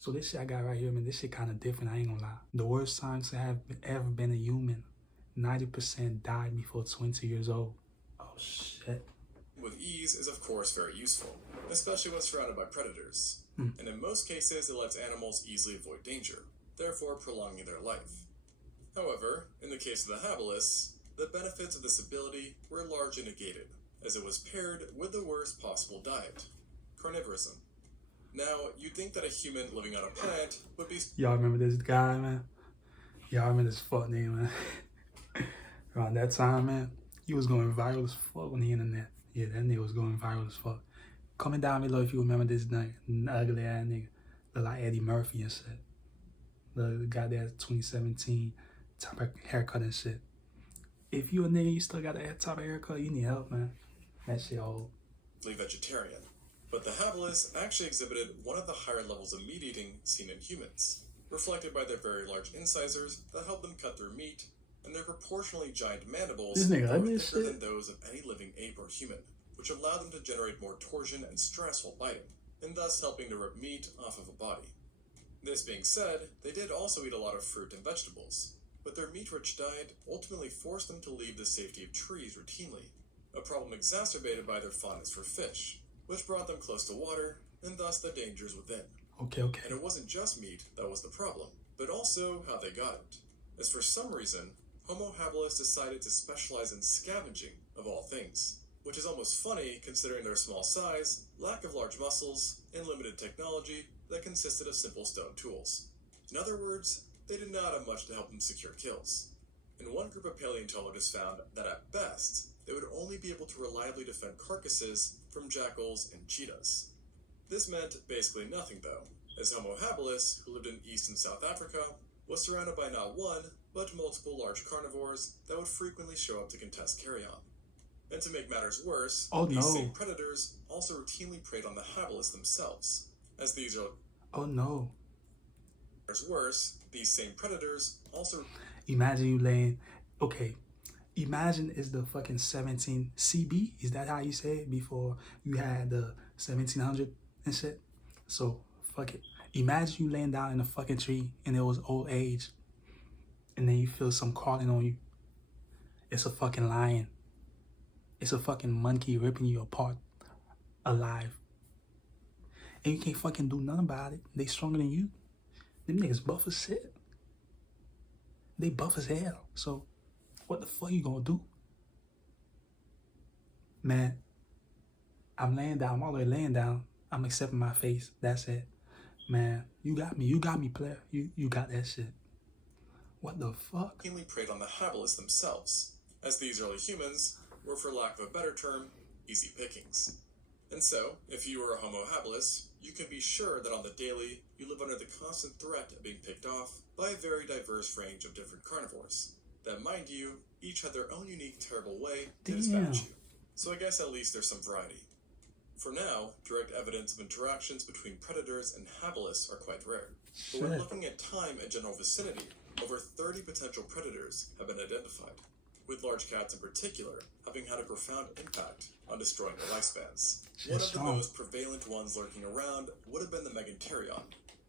So this shit I got right here, man, this shit kind of different, I ain't gonna lie. The worst time to have ever been a human, 90% died before 20 years old. Oh shit. With ease is of course very useful, especially when surrounded by predators. And in most cases it lets animals easily avoid danger, therefore prolonging their life. However, in the case of the habilis, the benefits of this ability were largely negated, as it was paired with the worst possible diet, carnivorism. Now, you'd think that a human living on a plant would be... Y'all remember this guy, man? Y'all remember this fuck nigga, man? Around that time, man, he was going viral as fuck on the internet. Yeah, that nigga was going viral as fuck. Comment down below if you remember this nigga, ugly ass nigga. Look like Eddie Murphy and shit. The guy that 2017 type of haircut and shit. If you a nigga, you still got that type of haircut, you need help, man. That shit old. Vegetarian. But the habilis actually exhibited one of the higher levels of meat eating seen in humans, reflected by their very large incisors that help them cut through meat, and their proportionally giant mandibles that were thicker than those of any living ape or human, which allowed them to generate more torsion and stress while biting, and thus helping to rip meat off of a body. This being said, they did also eat a lot of fruit and vegetables, but their meat-rich diet ultimately forced them to leave the safety of trees routinely, a problem exacerbated by their fondness for fish, which brought them close to water, and thus the dangers within. Okay. And it wasn't just meat that was the problem, but also how they got it, as for some reason, Homo habilis decided to specialize in scavenging, of all things, which is almost funny considering their small size, lack of large muscles, and limited technology that consisted of simple stone tools. In other words, they did not have much to help them secure kills. And one group of paleontologists found that at best, they would only be able to reliably defend carcasses from jackals and cheetahs. This meant basically nothing though, as Homo habilis, who lived in East and South Africa, was surrounded by not one, but multiple large carnivores that would frequently show up to contest carrion. And to make matters worse, these same predators also routinely preyed on the habilis themselves, as these are... Oh no. Worse, these same predators also... Imagine you laying... Okay. Imagine it's the fucking 17 CB. Is that how you say it? Before you had the 1700 and shit. So, fuck it. Imagine you laying down in a fucking tree and it was old age. And then you feel some crawling on you. It's a fucking lion. It's a fucking monkey ripping you apart alive. And you can't fucking do nothing about it. They stronger than you. Them niggas buff as shit. They buff as hell. So, what the fuck you gonna do? Man, I'm laying down. I'm already laying down. I'm accepting my face. That's it. Man, you got me. You got me, player. You got that shit. What the fuck? Mainly preyed on the habilis themselves, as these early humans were, for lack of a better term, easy pickings. And so, if you were a Homo habilis, you can be sure that on the daily, you live under the constant threat of being picked off by a very diverse range of different carnivores, that, mind you, each had their own unique, terrible way to dispatch you. So I guess at least there's some variety. For now, direct evidence of interactions between predators and habilis are quite rare. But when looking at time and general vicinity, over 30 potential predators have been identified, with large cats in particular having had a profound impact on destroying their lifespans. One of the most prevalent ones lurking around would have been the Meganterion,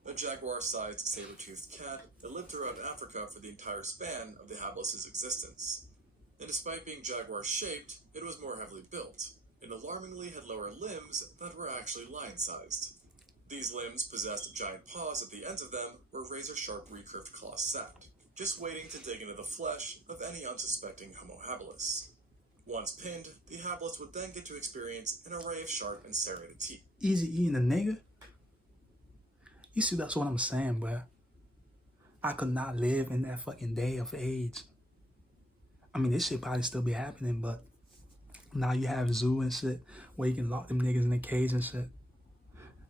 a jaguar-sized saber-toothed cat that lived throughout Africa for the entire span of the habilis' existence. And despite being jaguar-shaped, it was more heavily built, and alarmingly had lower limbs that were actually lion-sized. These limbs possessed giant paws at the ends of them where razor-sharp recurved claws sat, just waiting to dig into the flesh of any unsuspecting Homo habilis. Once pinned, the habilis would then get to experience an array of sharp and serrated teeth. Easy eating a nigga? You see, that's what I'm saying, bro. I could not live in that fucking day of age. I mean, this shit probably still be happening, but now you have zoo and shit where you can lock them niggas in the cage and shit.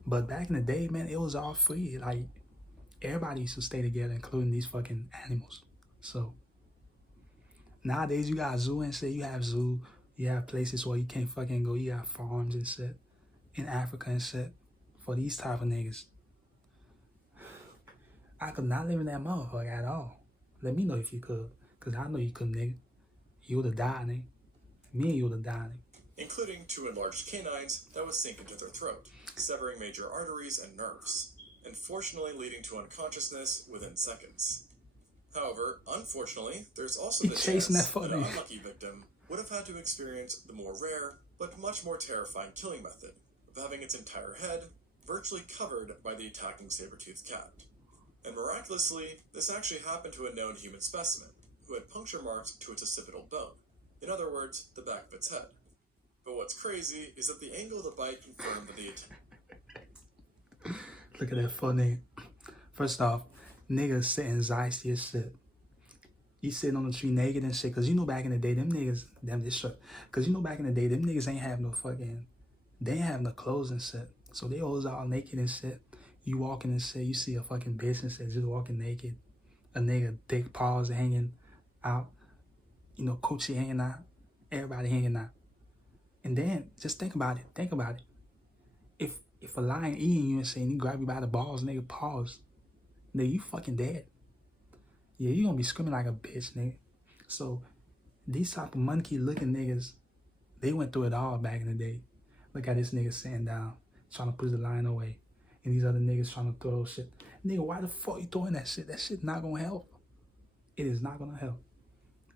But back in the day, man, it was all free. Like, everybody used to stay together, including these fucking animals. So, nowadays you got zoo and shit. You have zoo. You have places where you can't fucking go. You got farms and shit in Africa and shit for these type of niggas. I could not live in that motherfucker at all. Let me know if you could. Because I know you could, nigga. You would have died, nigga. Me and you would have died, nigga. Including two enlarged canines that would sink into their throat, severing major arteries and nerves. and fortunately leading to unconsciousness within seconds. However, unfortunately, there's also the chasing that chance that an fucking unlucky victim would have had to experience the more rare, but much more terrifying killing method of having its entire head virtually covered by the attacking saber-toothed cat. And miraculously, this actually happened to a known human specimen who had puncture marks to its occipital bone, in other words, the back of its head. But what's crazy is that the angle of the bite confirmed that the attack. Look at that funny. First off, niggas sitting zicey as shit. You sitting on the tree naked and shit, cause you know back in the day, them niggas, cause you know back in the day, them niggas ain't have no fucking, they ain't have no clothes and shit. So they always all naked and shit. You walking and shit, you see a fucking bitch and shit, just walking naked. A nigga, dick paws hanging out, you know, coochie hanging out, everybody hanging out. And then, just think about it. If a lion eating you and saying he grab you by the balls, nigga, pause. Nigga, you fucking dead. Yeah, you gonna be screaming like a bitch, nigga. So, these type of monkey looking niggas, they went through it all back in the day. Look at this nigga sitting down, trying to push the lion away. And these other niggas trying to throw shit. Nigga, why the fuck you throwing that shit? That shit not gonna help. It is not gonna help.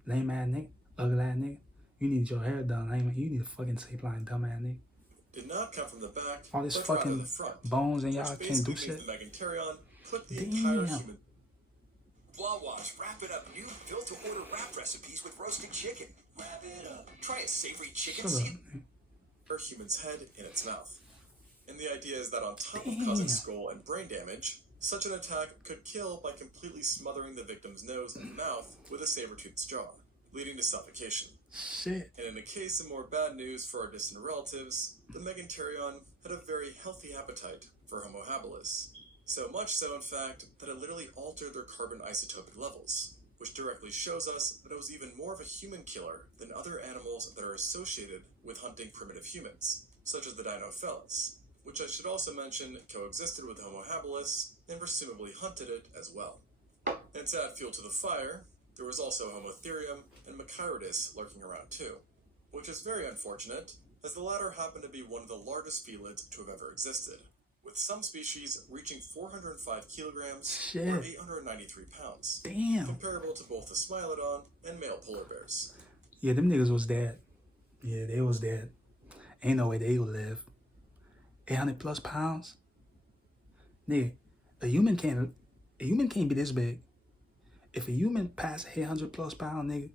Lame ass nigga, ugly ass nigga. You need your hair done. You need a fucking tape line, dumb ass nigga. Did not come from the back, All this but rather fucking the front, bones and y'all which can't do basically shit. means the Meganterion put the entire Damn. human. Wawa's wrapping up new built-to-order wrap recipes with roasted chicken. Wrap it up. Try a savory chicken Shut up, seed. man. Her human's head in its mouth. And the idea is that on top Damn. of causing skull and brain damage, such an attack could kill by completely smothering the victim's nose and mouth with a saber-toothed jaw, leading to suffocation. Shit. And in a case of more bad news for our distant relatives, the Meganterion had a very healthy appetite for Homo habilis. So much so, in fact, that it literally altered their carbon isotopic levels, which directly shows us that it was even more of a human killer than other animals that are associated with hunting primitive humans, such as the Dinofelis, which I should also mention coexisted with Homo habilis and presumably hunted it as well. And to add fuel to the fire, there was also Homotherium and Machairodus lurking around too, which is very unfortunate, as the latter happened to be one of the largest felids to have ever existed, with some species reaching 405 kilograms or Shit. 893 pounds, Damn. comparable to both the Smilodon and male polar bears. Yeah, them niggas was dead. Yeah, they was dead. Ain't no way they would live. 800 plus pounds? Nigga, a human can't be this big. If a human pass 800 plus pound, nigga,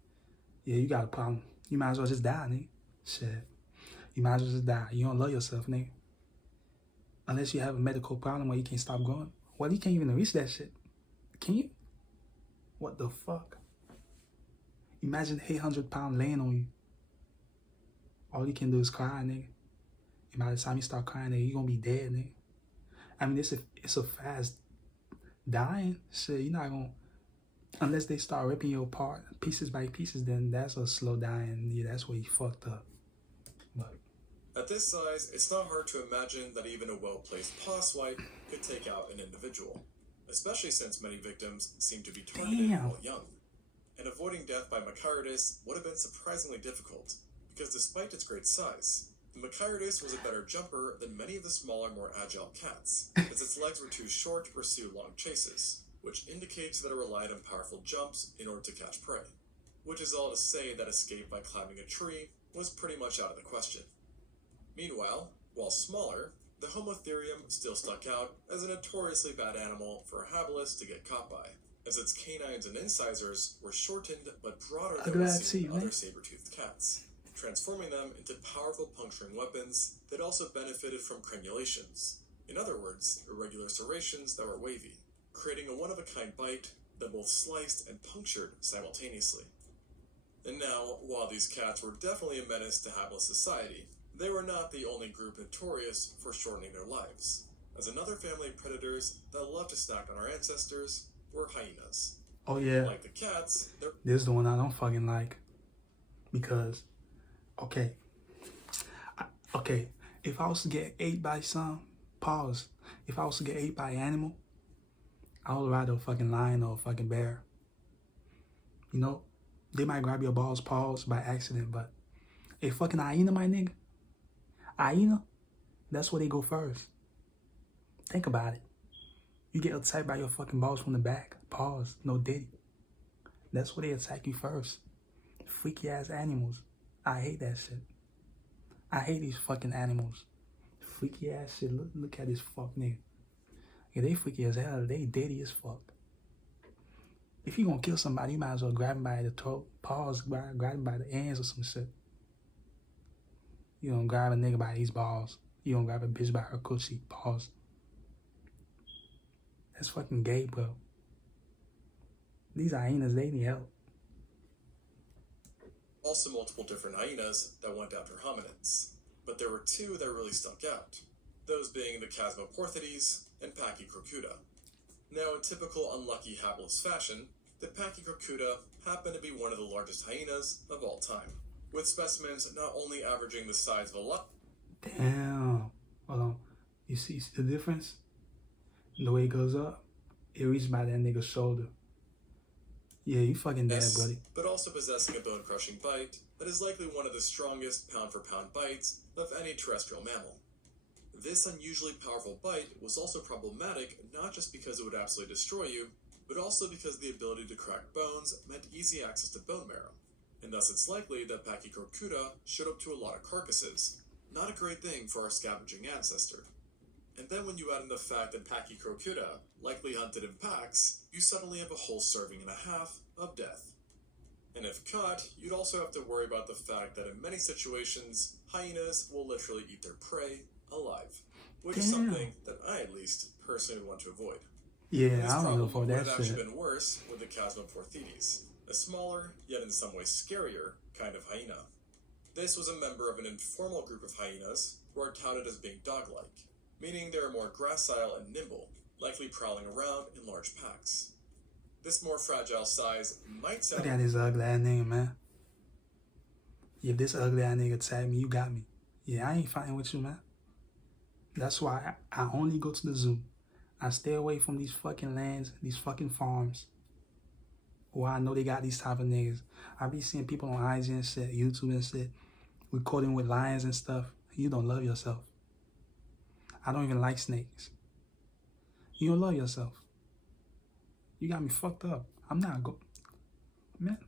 yeah, you got a problem. You might as well just die, nigga. Shit. You might as well just die. You don't love yourself, nigga. Unless you have a medical problem where you can't stop growing. Well, you can't even reach that shit. Can you? What the fuck? Imagine 800 pounds laying on you. All you can do is cry, nigga. And by the time you start crying, nigga, you gonna be dead, nigga. I mean, it's a fast dying. Shit, you're not gonna... Unless they start ripping you apart pieces by pieces, then that's a slow dying. Yeah, that's where you fucked up. But At this size, it's not hard to imagine that even a well-placed paw swipe could take out an individual, especially since many victims seem to be targeted Damn. while young. And avoiding death by Machairodus would have been surprisingly difficult, because despite its great size, the Machairodus was a better jumper than many of the smaller, more agile cats, as its legs were too short to pursue long chases, which indicates that it relied on powerful jumps in order to catch prey. Which is all to say that escape by climbing a tree was pretty much out of the question. Meanwhile, while smaller, the Homotherium still stuck out as a notoriously bad animal for a habilis to get caught by, as its canines and incisors were shortened but broader than we've seen in other saber-toothed cats, transforming them into powerful puncturing weapons that also benefited from crenulations. In other words, irregular serrations that were wavy, creating a one-of-a-kind bite that both sliced and punctured simultaneously. And now, while these cats were definitely a menace to hapless society, they were not the only group notorious for shortening their lives, as another family of predators that loved to snack on our ancestors were hyenas. oh yeah, Like the cats, they're... this is the one I don't fucking like. Because, okay, if I was to get ate by some, pause. If I was to get ate by an animal, I would rather a fucking lion or a fucking bear. You know, they might grab your balls, paws by accident, but a fucking hyena, my nigga, hyena, that's where they go first. Think about it. You get attacked by your fucking boss from the back. Pause. No diddy. That's where they attack you first. Freaky ass animals. I hate that shit. I hate these fucking animals. Freaky ass shit. Look at this fuck nigga. Yeah, they freaky as hell. They diddy as fuck. If you gonna kill somebody, you might as well grab him by the throat. Pause. Grab him by the ends or some shit. You don't grab a nigga by these balls. You don't grab a bitch by her coochie. Pause. That's fucking gay, bro. These hyenas, they need help. Also multiple different hyenas that went after hominids, but there were two that really stuck out, those being the Chasmoporthides and Pachycrocuta. Now, in typical unlucky hapless fashion, the Pachycrocuta happened to be one of the largest hyenas of all time, with specimens not only averaging the size of a lot. Damn. Hold on. You see the difference? The way it goes up, it reaches by that nigga's shoulder. Yeah, you fucking dead, buddy. But also possessing a bone-crushing bite that is likely one of the strongest pound-for-pound bites of any terrestrial mammal. This unusually powerful bite was also problematic not just because it would absolutely destroy you, but also because the ability to crack bones meant easy access to bone marrow, and thus it's likely that Pachycrocuta showed up to a lot of carcasses. Not a great thing for our scavenging ancestor. And then when you add in the fact that Pachycrocuta likely hunted in packs, you suddenly have a whole serving and a half of death. And if caught, you'd also have to worry about the fact that in many situations, hyenas will literally eat their prey alive, which is something that I at least personally would want to avoid. Yeah, I don't know for that shit. Would have actually been worse with the Chasmoporthides, a smaller, yet in some ways scarier, kind of hyena. This was a member of an informal group of hyenas who are touted as being dog-like, meaning they are more gracile and nimble, likely prowling around in large packs. This more fragile size might sound... Look at this ugly ass nigga, man. If this ugly ass nigga attack me, you got me. Yeah, I ain't fighting with you, man. That's why I only go to the zoo. I stay away from these fucking lands, these fucking farms. Where I know they got these type of niggas. I be seeing people on IG and shit, YouTube and shit, recording with lions and stuff. You don't love yourself. I don't even like snakes. You don't love yourself. You got me fucked up. I'm not man.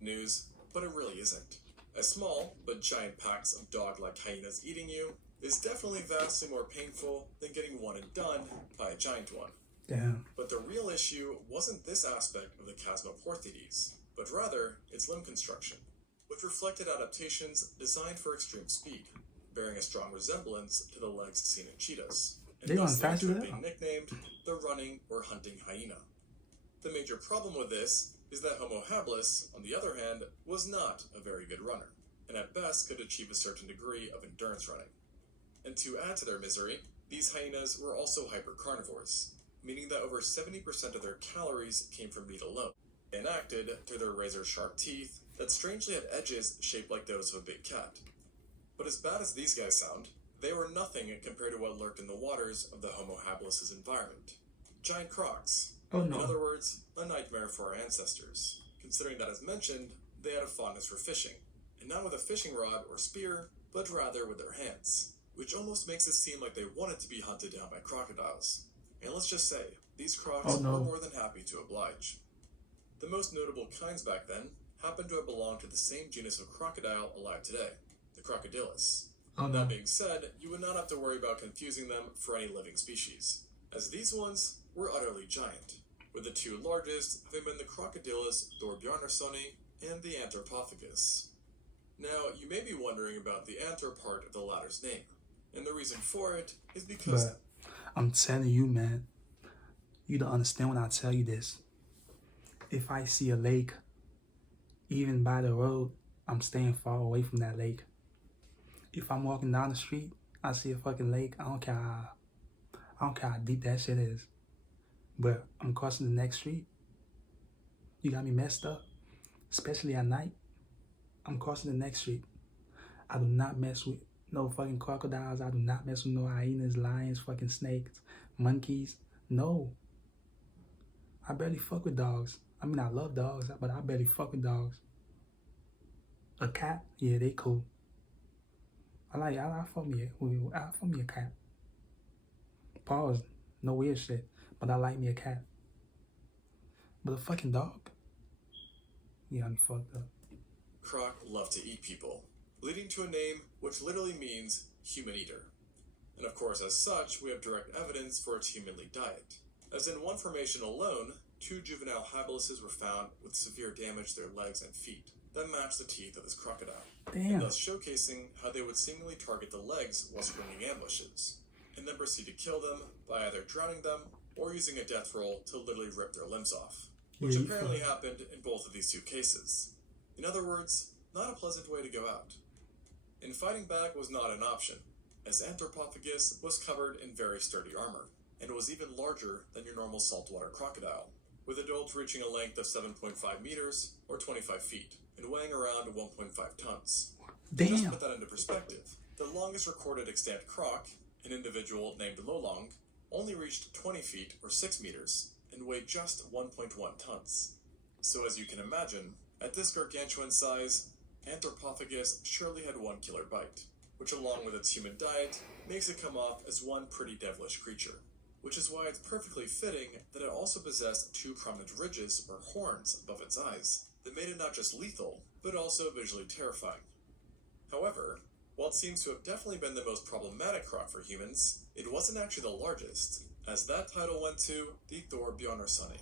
News, but it really isn't. As small but giant packs of dog-like hyenas eating you is definitely vastly more painful than getting one and done by a giant one. Damn. But the real issue wasn't this aspect of the Chasmoporthides, but rather its limb construction, which reflected adaptations designed for extreme speed, bearing a strong resemblance to the legs seen in cheetahs, and thus being nicknamed the running or hunting hyena. The major problem with this is that Homo habilis, on the other hand, was not a very good runner, and at best could achieve a certain degree of endurance running. And to add to their misery, these hyenas were also hypercarnivores, meaning that over 70% of their calories came from meat alone, enacted through their razor-sharp teeth that strangely had edges shaped like those of a big cat. But as bad as these guys sound, they were nothing compared to what lurked in the waters of the Homo habilis' environment. Giant crocs. Oh, no. In other words, a nightmare for our ancestors, considering that, as mentioned, they had a fondness for fishing, and not with a fishing rod or spear, but rather with their hands, which almost makes it seem like they wanted to be hunted down by crocodiles. And let's just say, these crocs were more than happy to oblige. The most notable kinds back then happened to have belonged to the same genus of crocodile alive today, the crocodilus. That being said, you would not have to worry about confusing them for any living species, as these ones were utterly giant, with the two largest having been the Crocodilus thorbjarnarsoni and the Anthropophagus. Now, you may be wondering about the anther part of the latter's name, and the reason for it is because... But I'm telling you, man, you don't understand when I tell you this. If I see a lake, even by the road, I'm staying far away from that lake. If I'm walking down the street, I see a fucking lake, I don't care how deep that shit is. But I'm crossing the next street. You got me messed up, especially at night. I'm crossing the next street. I do not mess with no fucking crocodiles. I do not mess with no hyenas, lions, fucking snakes, monkeys. No. I barely fuck with dogs. I mean, I love dogs, but I barely fuck with dogs. A cat? Yeah, they cool. I fuck me a cat. Pause. No weird shit. but I like me a cat. But a fucking dog? Yeah, I'm fucked up. Croc loved to eat people, leading to a name which literally means human eater. And of course, as such, we have direct evidence for its humanly diet. As in one formation alone, 2 juvenile habilises were found with severe damage to their legs and feet that matched the teeth of this crocodile, Damn. and thus showcasing how they would seemingly target the legs while springing ambushes, and then proceed to kill them by either drowning them or using a death roll to literally rip their limbs off, which apparently happened in both of these 2 cases. In other words, not a pleasant way to go out. And fighting back was not an option, as Anthropophagus was covered in very sturdy armor, and was even larger than your normal saltwater crocodile, with adults reaching a length of 7.5 meters, or 25 feet, and weighing around 1.5 tons. Damn. Just to put that into perspective, the longest recorded extant croc, an individual named Lolong, only reached 20 feet, or 6 meters, and weighed just 1.1 tons. So as you can imagine, at this gargantuan size, Anthropophagus surely had one killer bite, which along with its human diet, makes it come off as one pretty devilish creature. Which is why it's perfectly fitting that it also possessed 2 prominent ridges or horns above its eyes that made it not just lethal, but also visually terrifying. However, while it seems to have definitely been the most problematic croc for humans, it wasn't actually the largest, as that title went to the Thorbjornsoni,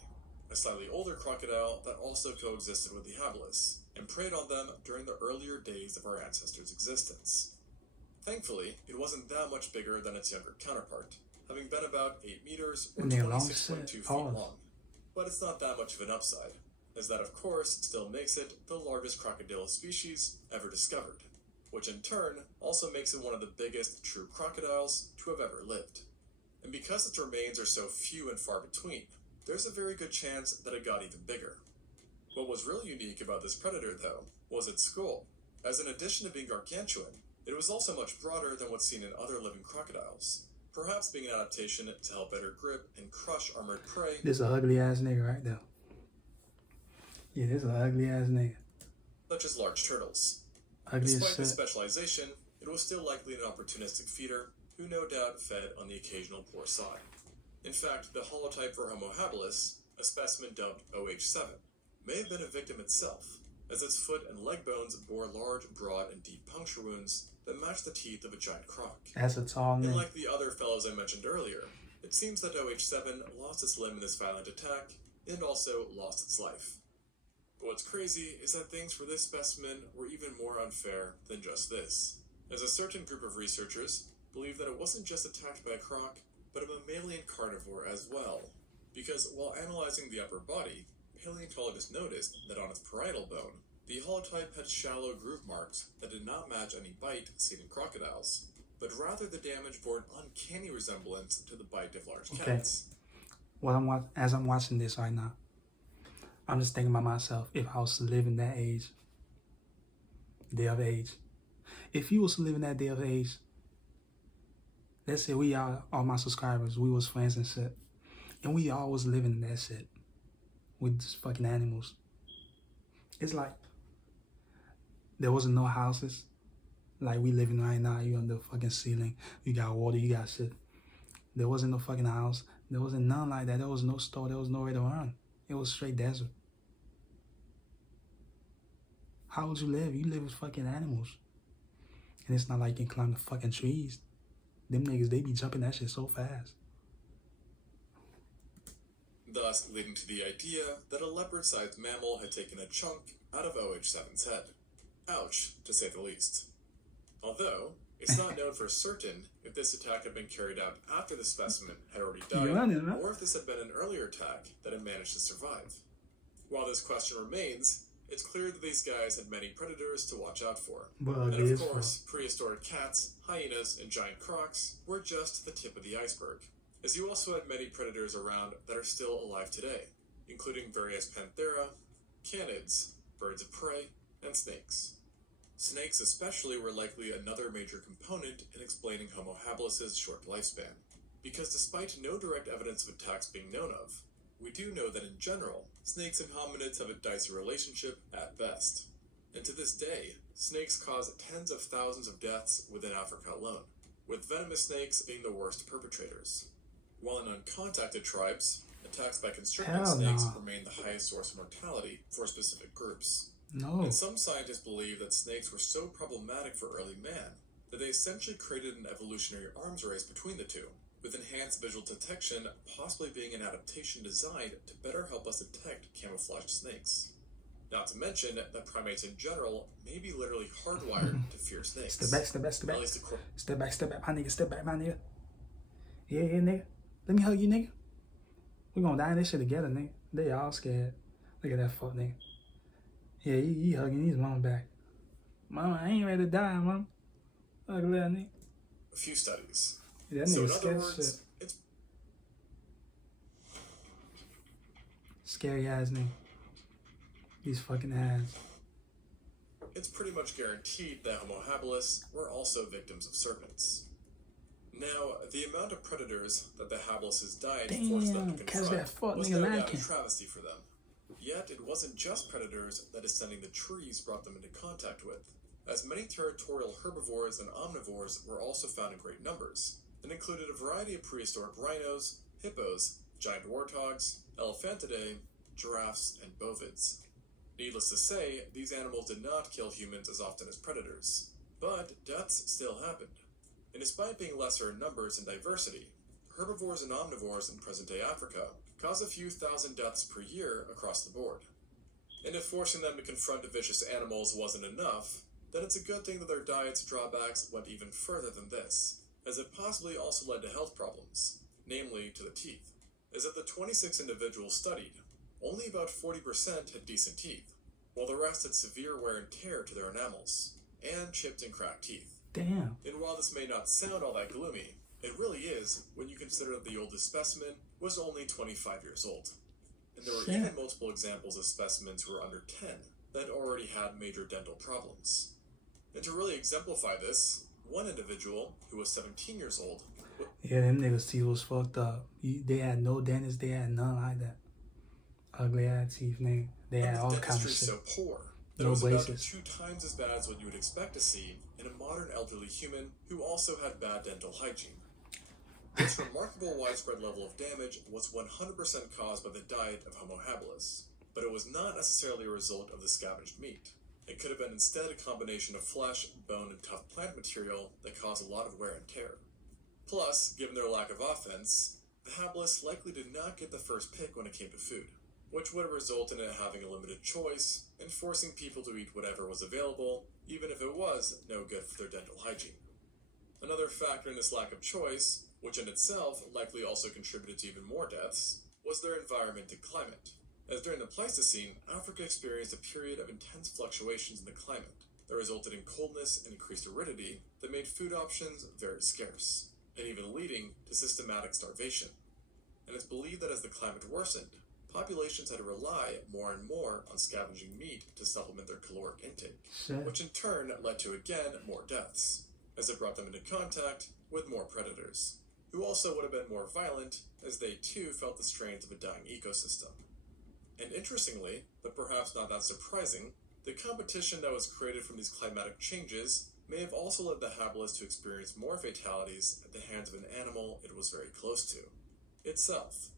a slightly older crocodile that also coexisted with the habilis, and preyed on them during the earlier days of our ancestors' existence. Thankfully, it wasn't that much bigger than its younger counterpart, having been about 8 meters or 26.2 feet long. But it's not that much of an upside, as that of course still makes it the largest crocodile species ever discovered, which in turn also makes it one of the biggest true crocodiles to have ever lived. And because its remains are so few and far between, there's a very good chance that it got even bigger. What was really unique about this predator, though, was its skull, as in addition to being gargantuan, it was also much broader than what's seen in other living crocodiles, perhaps being an adaptation to help better grip and crush armored prey. This is an ugly ass nigga right there. Yeah, this is an ugly ass nigga. Such as large turtles. Ugly Despite as this shit. specialization, it was still likely an opportunistic feeder who no doubt fed on the occasional poor sod. In fact, the holotype for Homo habilis, a specimen dubbed OH7, may have been a victim itself, as its foot and leg bones bore large, broad, and deep puncture wounds that matched the teeth of a giant croc. That's a tall And nigga. like the other fellows I mentioned earlier, it seems that OH7 lost its limb in this violent attack, and also lost its life. But what's crazy is that things for this specimen were even more unfair than just this, as a certain group of researchers believe that it wasn't just attacked by a croc, but a mammalian carnivore as well, because while analyzing the upper body, paleontologists noticed that on its parietal bone, the holotype had shallow groove marks that did not match any bite seen in crocodiles, but rather the damage bore an uncanny resemblance to the bite of large cats. Well, as I'm watching this right now, I'm just thinking about myself, if I was to live in that age, day of age. If you was to live in that day of age, let's say we all my subscribers, we was friends and shit, and we all was living in that shit with just fucking animals. It's like there wasn't no houses like we living right now. You on the fucking ceiling, you got water, you got shit. There wasn't no fucking house. There wasn't none like that. There was no store. There was nowhere to run. It was straight desert. How would you live? You live with fucking animals. And it's not like you can climb the fucking trees. Them niggas, they be jumping that shit so fast. Thus leading to the idea that a leopard-sized mammal had taken a chunk out of OH7's head. Ouch, to say the least. Although, it's not known for certain if this attack had been carried out after the specimen had already died, or if this had been an earlier attack that had managed to survive. While this question remains, it's clear that these guys had many predators to watch out for. And of course, prehistoric cats, hyenas, and giant crocs were just the tip of the iceberg, as you also had many predators around that are still alive today, including various panthera, canids, birds of prey, and snakes. Snakes especially were likely another major component in explaining Homo habilis' short lifespan, because despite no direct evidence of attacks being known of, we do know that in general, snakes and hominids have a dicey relationship at best. And to this day, snakes cause tens of thousands of deaths within Africa alone, with venomous snakes being the worst perpetrators. while in uncontacted tribes, attacks by constricting Hell snakes no. remain the highest source of mortality for specific groups. No. And some scientists believe that snakes were so problematic for early man that they essentially created an evolutionary arms race between the two, with enhanced visual detection possibly being an adaptation designed to better help us detect camouflaged snakes. Not to mention that primates in general may be literally hardwired to fear snakes. Step back, step back, step back. At least Step back, my nigga, step back, my nigga. Yeah, nigga. Let me hug you, nigga. We gonna die in this shit together, nigga. They all scared. Look at that fuck, nigga. Yeah, he hugging his mama back. Mama, I ain't ready to die, mama. Look at that nigga. a few studies. That So nigga in other scared words, shit. it's Scary ass nigga. These fucking ass. pretty much guaranteed that Homo habilis were also victims of serpents. Now, the amount of predators that the habilis' diet forced them to Damn, catch that confront fuck was nigga no doubt lacking. a travesty for them. Yet, it wasn't just predators that ascending the trees brought them into contact with, as many territorial herbivores and omnivores were also found in great numbers, and included a variety of prehistoric rhinos, hippos, giant warthogs, elephantidae, giraffes, and bovids. Needless to say, these animals did not kill humans as often as predators, but deaths still happened. And despite being lesser in numbers and diversity, herbivores and omnivores in present-day Africa cause a few thousand deaths per year across the board. And if forcing them to confront vicious animals wasn't enough, then it's a good thing that their diet's drawbacks went even further than this, as it possibly also led to health problems, namely to the teeth. As of the 26 individuals studied, only about 40% had decent teeth, while the rest had severe wear and tear to their enamels, and chipped and cracked teeth. Damn. And while this may not sound all that gloomy, it really is when you consider that the oldest specimen was only 25 years old. And there were Shit. even multiple examples of specimens who were under 10 that already had major dental problems. And to really exemplify this, one individual, who was 17 years old, Yeah, them niggas' teeth was fucked up. They had no dentist, they had none like that. Ugly ass teeth, nigga. They had all with kinds of dentistry shit. so poor that No it was about braces. 2 times as bad as what you would expect to see in a modern elderly human who also had bad dental hygiene. This remarkable widespread level of damage was 100% caused by the diet of Homo habilis, but it was not necessarily a result of the scavenged meat. It could have been instead a combination of flesh, bone, and tough plant material that caused a lot of wear and tear. Plus, given their lack of offense, the habilis likely did not get the first pick when it came to food, which would have resulted in it having a limited choice and forcing people to eat whatever was available, even if it was no good for their dental hygiene. Another factor in this lack of choice, which in itself likely also contributed to even more deaths, was their environment and climate. As during the Pleistocene, Africa experienced a period of intense fluctuations in the climate that resulted in coldness and increased aridity that made food options very scarce, and even leading to systematic starvation. And it's believed that as the climate worsened, populations had to rely more and more on scavenging meat to supplement their caloric intake, Shit. which in turn led to again more deaths, as it brought them into contact with more predators, who also would have been more violent as they too felt the strains of a dying ecosystem. And interestingly, but perhaps not that surprising, the competition that was created from these climatic changes may have also led the habilis to experience more fatalities at the hands of an animal it was very close to, itself.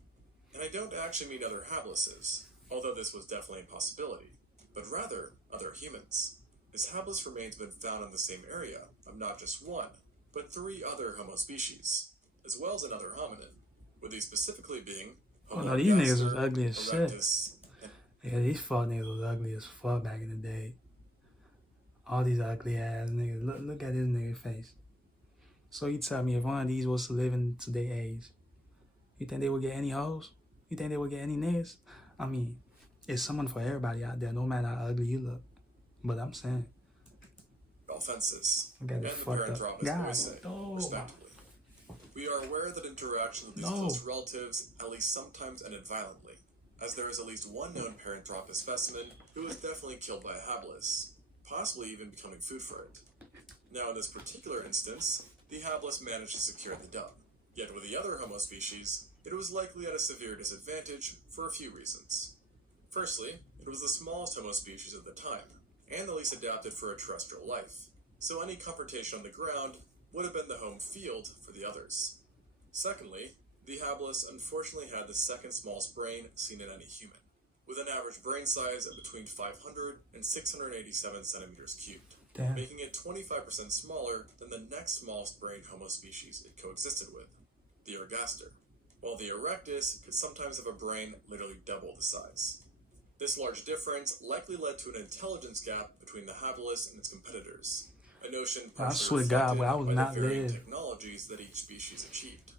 And I don't actually mean other habilises, although this was definitely a possibility, but rather other humans, as habilis remains have been found in the same area of not just one, but 3 other Homo species, as well as another hominin, with these specifically being Oh Homo no, these niggas was ergaster, ugly as shit. erectus, and Yeah, these fuck niggas was ugly as fuck back in the day. All these ugly ass niggas. Look at this nigga face. So you tell me if one of these was to live in today's age, you think they would get any hoes? You think they would get any niggas? I mean, it's someone for everybody out there, no matter how ugly you look. But I'm saying, offenses, I got and it the fucked parent up. drop, as God, boys say, no. respectively. We are aware that interactions with these No. close relatives at least sometimes ended violently, as there is at least one known paranthropus specimen who was definitely killed by a habilis, possibly even becoming food for it. Now in this particular instance, the habilis managed to secure the dub, yet with the other Homo species, it was likely at a severe disadvantage for a few reasons. Firstly, it was the smallest Homo species at the time, and the least adapted for a terrestrial life, so any confrontation on the ground would have been the home field for the others. Secondly, the habilis unfortunately had the second smallest brain seen in any human, with an average brain size of between 500 and 687 centimeters cubed, Damn. making it 25% smaller than the next smallest brained Homo species it coexisted with, the ergaster, while the erectus could sometimes have a brain literally double the size. This large difference likely led to an intelligence gap between the habilis and its competitors, a notion I partially swear to God, reflected but I was by not the varying there. technologies that each species achieved.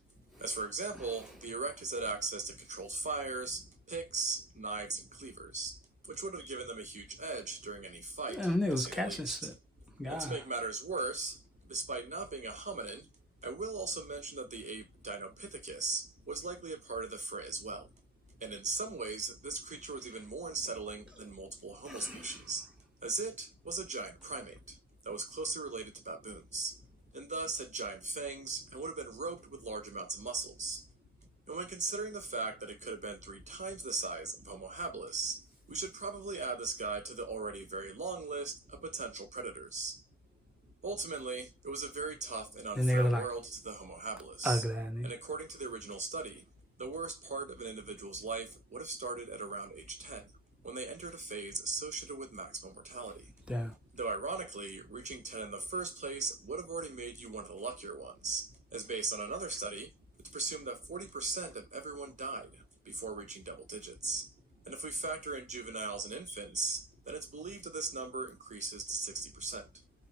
As for example, the erectus had access to controlled fires, picks, knives, and cleavers, which would have given them a huge edge during any fight. Damn, nigga to was say the catching least. shit. And to God. make matters worse, despite not being a hominin, I will also mention that the ape Dinopithecus was likely a part of the fray as well. And in some ways, this creature was even more unsettling than multiple Homo species, as it was a giant primate that was closely related to baboons, and thus had giant fangs and would have been roped with large amounts of muscles. And when considering the fact that it could have been 3 times the size of Homo habilis, we should probably add this guy to the already very long list of potential predators. Ultimately, it was a very tough and unfair world to the Homo habilis, and according to the original study, the worst part of an individual's life would have started at around age 10, when they entered a phase associated with maximum mortality. Damn. Though ironically, reaching 10 in the first place would have already made you one of the luckier ones, as based on another study, it's presumed that 40% of everyone died before reaching double digits. And if we factor in juveniles and infants, then it's believed that this number increases to 60%.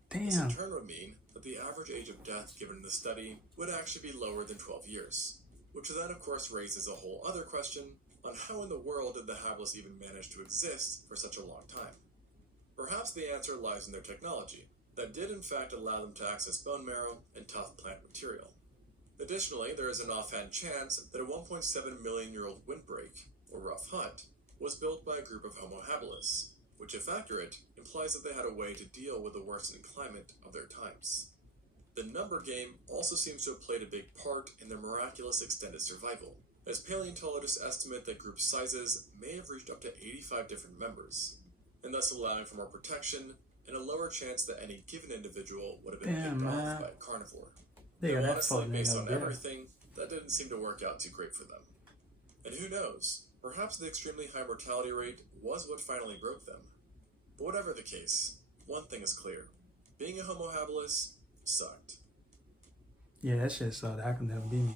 Damn. This in turn would mean that the average age of death given in the study would actually be lower than 12 years, which then of course raises a whole other question on how in the world did the habilis even manage to exist for such a long time. Perhaps the answer lies in their technology, that did in fact allow them to access bone marrow and tough plant material. Additionally, there is an offhand chance that a 1.7 million year old windbreak, or rough hut, was built by a group of Homo habilis, which if accurate, implies that they had a way to deal with the worsening climate of their times. The number game also seems to have played a big part in their miraculous extended survival, as paleontologists estimate that group sizes may have reached up to 85 different members, and thus allowing for more protection and a lower chance that any given individual would have been picked off by a carnivore. Though honestly, based on everything, that didn't seem to work out too great for them. And who knows, perhaps the extremely high mortality rate was what finally broke them. But whatever the case, one thing is clear. Being a Homo habilis sucked. Yeah, that shit sucked. I could never be me.